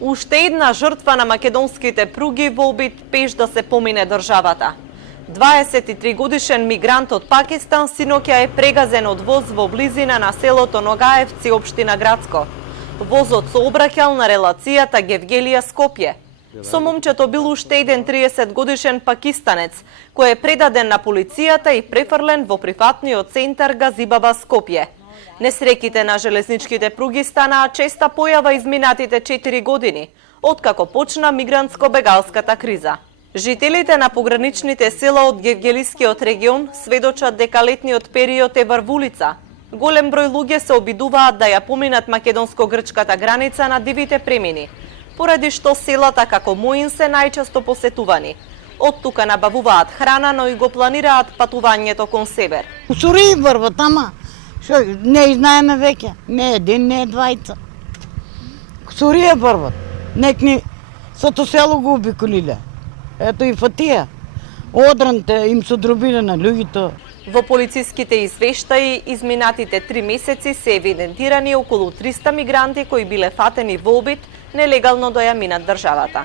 Уште една жртва на македонските пруги во обид пеш да се помине државата. 23 годишен мигрант од Пакистан синоќа е прегазен од воз во близина на селото Ногаевци, општина Градско. Возот се обраќал на релацијата Гевгелија-Скопје. Со момчето бил уште еден 30 годишен пакистанец, кој е предаден на полицијата и префрлен во прифатниот центар Газибаба Скопје. Несреќите на железничките пруги станаа честа појава изминатите 4 години, откако почна мигрантско-бегалската криза. Жителите на пограничните села од Гевгелискиот регион сведочат дека летниот период е врвулица. Голем број луѓе се обидуваат да ја поминат македонско-грчката граница на дивите премини, поради што селата како Моин се најчесто посетувани. Од тука набавуваат храна, но и го планираат патувањето кон север. Сури врват, ама што не знаеме веќе, не един, не двајца. Сури врват, некни сото село го обиколиле. Ето и Фатија, одранте им се дробиле на луѓето. Во полициските извештаи, изминатите 3 месеци се евидентирани околу 300 мигранти кои биле фатени во обид нелегално да ја минат државата.